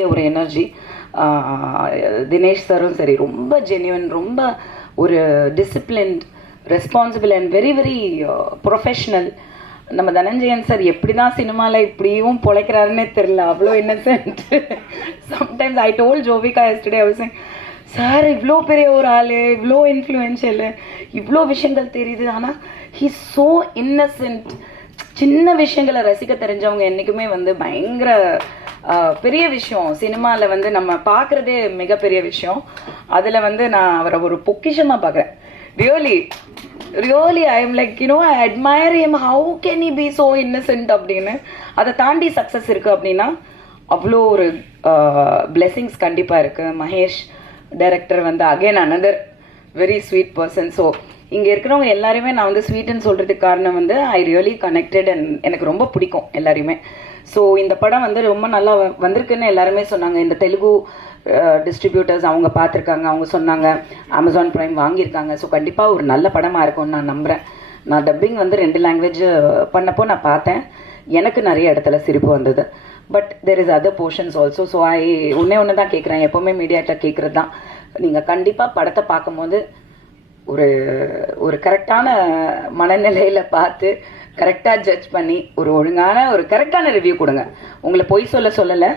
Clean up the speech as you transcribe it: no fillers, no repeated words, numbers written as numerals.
பெரிய ஒரு எனர்ஜி. தினேஷ் சாரும் சரி, ரொம்ப ஜென்யூன், ரொம்ப ஒரு disciplined, responsible and very very professional. நம்ம தனஞ்சயன் சார் எப்படி தான் சினிமாவில் இப்படியும் பொழைக்கிறாருன்னே தெரில, அவ்வளோ Innocent. Sometimes I told Jovika yesterday அவசியம், சார் இவ்வளோ பெரிய ஒரு ஆள், இவ்வளோ இன்ஃப்ளூயன்ஷியல், இவ்வளோ விஷயங்கள் தெரியுது, ஆனால் ஹீ ஸோ இன்னசென்ட். சின்ன விஷயங்களை ரசிக்க தெரிஞ்சவங்க என்றைக்குமே வந்து பயங்கர பெரிய விஷயம். சினிமாவில் வந்து நம்ம பார்க்குறதே மிகப்பெரிய விஷயம். அதில் வந்து நான் அவரை ஒரு பொக்கிஷமாக பார்க்குறேன். Really I am like, I admire him, how can he B so Innocent அப்படின்னு. அதை தாண்டி சக்ஸஸ் இருக்குது அப்படின்னா அவ்வளோ ஒரு பிளெஸிங்ஸ் கண்டிப்பாக இருக்குது. மகேஷ் டைரக்டர் வந்து again another very sweet person. So இங்கே இருக்கிறவங்க எல்லாருமே நான் வந்து ஸ்வீட்டுன்னு சொல்கிறதுக்கு காரணம் வந்து ஐ ரியலி கனெக்டட் அண்ட் எனக்கு ரொம்ப பிடிக்கும் எல்லாரையுமே. ஸோ இந்த படம் வந்து ரொம்ப நல்லா வந்திருக்குன்னு எல்லாருமே சொன்னாங்க. இந்த தெலுங்கு டிஸ்ட்ரிபியூட்டர்ஸ் அவங்க பார்த்துருக்காங்க, அவங்க சொன்னாங்க அமேசான் ப்ரைம் வாங்கியிருக்காங்க. ஸோ கண்டிப்பாக ஒரு நல்ல படமாக இருக்கும்னு நான் நம்புகிறேன். நான் டப்பிங் வந்து 2 லாங்குவேஜ் பண்ணப்போ நான் பார்த்தேன், எனக்கு நிறைய இடத்துல சிரிப்பு வந்தது. But there is other portions also. So ஒன்று தான் கேட்குறேன், எப்போவுமே மீடியாட்ட கேட்குறது தான், நீங்கள் கண்டிப்பாக படத்தை பார்க்கும்போது ஒரு ஒரு கரெக்டான மனநிலையில் பார்த்து கரெக்டாக ஜட்ஜ் பண்ணி ஒரு ஒழுங்கான ஒரு கரெக்டான ரிவ்யூ கொடுங்க. உங்களை பொய் சொல்லலை,